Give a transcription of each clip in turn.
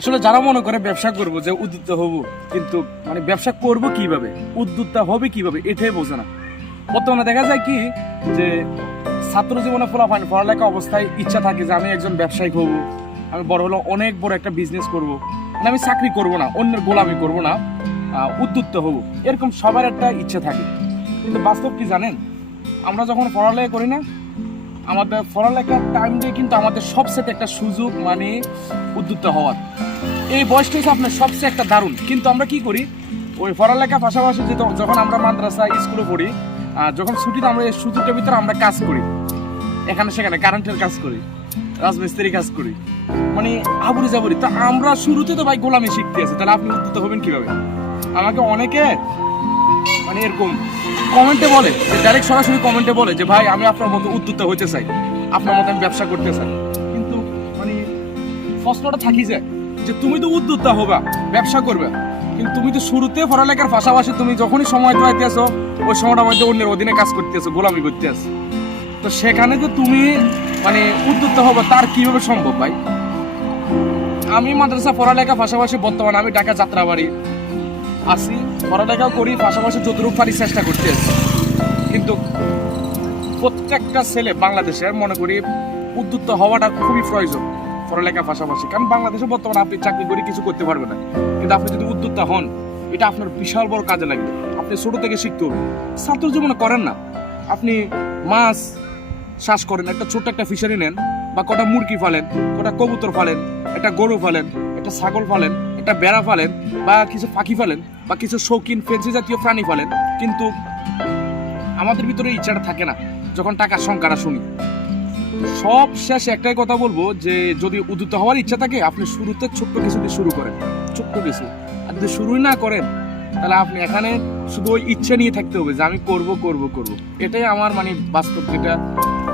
আসলে যারা মনে করে ব্যবসা করব যে উদ্যোক্তা হব, কিন্তু মানে ব্যবসা করব কিভাবে, উদ্যোক্তা হবে কিভাবে, এটাই বোঝে না। বর্তমানে দেখা যায় কি যে ছাত্র জীবনে পড়ালেখা অবস্থায় ইচ্ছা থাকে যে আমি একজন ব্যবসায়িক হব, আমি বড় হলো অনেক বড় একটা বিজনেস করব, মানে আমি চাকরি করব না, অন্যের গোলামি করব না, উদ্যোক্তা হব, এরকম সবার একটা ইচ্ছা থাকে। কিন্তু বাস্তব কি জানেন, আমরা যখন পড়ালেখা করি না, আমাদের পড়ালেখার টাইম দিয়ে কিন্তু আমাদের সবচেয়ে একটা সুযোগ মানে উদ্যোক্তা হওয়ার। এই বয়সটা হচ্ছে আপনার সবচেয়ে একটা দারুণ। কিন্তু আমরা কি করি, ওই পড়ালেখার পাশাপাশি যখন আমরা মাদ্রাসা স্কুলে পড়ি, যখন ছুটিতে আমরা এই সুযোগের ভিতরে আমরা কাজ করি, এখানে সেখানে কারেন্টের কাজ করি, রাজমিস্ত্রি কাজ করি, মানে আবুরি জাবুরি। তা আমরা শুরুতে তো ভাই গোলামি শিখতে আছি, তাহলে আপনি উদ্যোক্তা হবেন কিভাবে? আমাকে অনেকে মানে এরকম কমেন্টে বলে, যে ডাইরেক্ট সরাসরি কমেন্টে বলে যে ভাই আমি আপনার মতো উদ্যোক্তা হইতে চাই, আপনার মতো আমি ব্যবসা করতে চাই। কিন্তু মানে প্রশ্নটা থাকি যায় যে তুমি তো উদ্যোক্তা হবা, ব্যবসা করবে, কিন্তু তুমি তো শুরুতে পড়ালেখার পাশাপাশি তুমি যখনই সময় পাইতে আসো, ওই সময়টার মধ্যে অন্যের অধীনে কাজ করতে আসো, গোলামি করতে আসো। তো সেখানে তো তুমি মানে উদ্যোক্তা হবা, তার কিভাবে সম্ভব ভাই? আমি মাদ্রাসা পড়ালেখা পাশাপাশি বর্তমানে আমি ঢাকা যাত্রাবাড়ি আসি, পড়ালেখাও করি, পাশাপাশি যতটুকু পারি চেষ্টা করতে আসি। কিন্তু প্রত্যেকটা ছেলে বাংলাদেশের মনে করি উদ্যোক্তা হওয়াটা খুবই প্রয়োজন পড়ালেখার পাশাপাশি। কারণ বাংলাদেশে বর্তমানে আপনি চাকরি করে কিছু করতে পারবেন না, কিন্তু আপনি যদি উদ্যোক্তা হন, এটা আপনার বিশাল বড় কাজে লাগবে। আপনি ছোট থেকে শিখতে হবে। ছাত্র জীবনে করেন না, আপনি মাছ চাষ করেন, একটা ছোট্ট একটা ফিশারি নেন, বা কটা মুরগি ফালেন, কটা কবুতর ফালেন, একটা গরু ফালেন, একটা ছাগল ফালেন, একটা বেড়া ফালেন, বা কিছু পাখি ফালেন, বা কিছু শৌখিন ফেন্সি জাতীয় প্রাণী ফালেন। কিন্তু আমাদের ভিতরে ইচ্ছাটা থাকে না। যখন টাকার সংখ্যাটা শুনি, সব শেষে একটাই কথা বলবো যে যদি উদ্যোক্তা হওয়ার ইচ্ছা থাকে, আপনি শুরুতে ছোট্ট কিছু দিয়ে শুরু করেন, ছোট্ট কিছু। আর যদি শুরুই না করেন, তাহলে আপনি এখানে শুধু ওই ইচ্ছে নিয়ে থাকতে হবে যে আমি করব করব করব। এটাই আমার মানে বাস্তব, যেটা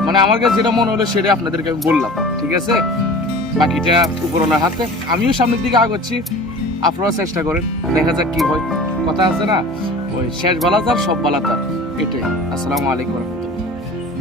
মানে আমার কাছে যেটা মনে হলো সেটাই আপনাদেরকে আমি বললাম, ঠিক আছে? বাকিটা উপরওয়ালার হাতে। আমিও সামনের দিকে আগাচ্ছি, আপনারাও চেষ্টা করেন, দেখা যাক কি হয়। কথা আছে না, ওই শেষ বেলা তার সব বেলা তার, এটাই। আসসালামু আলাইকুম।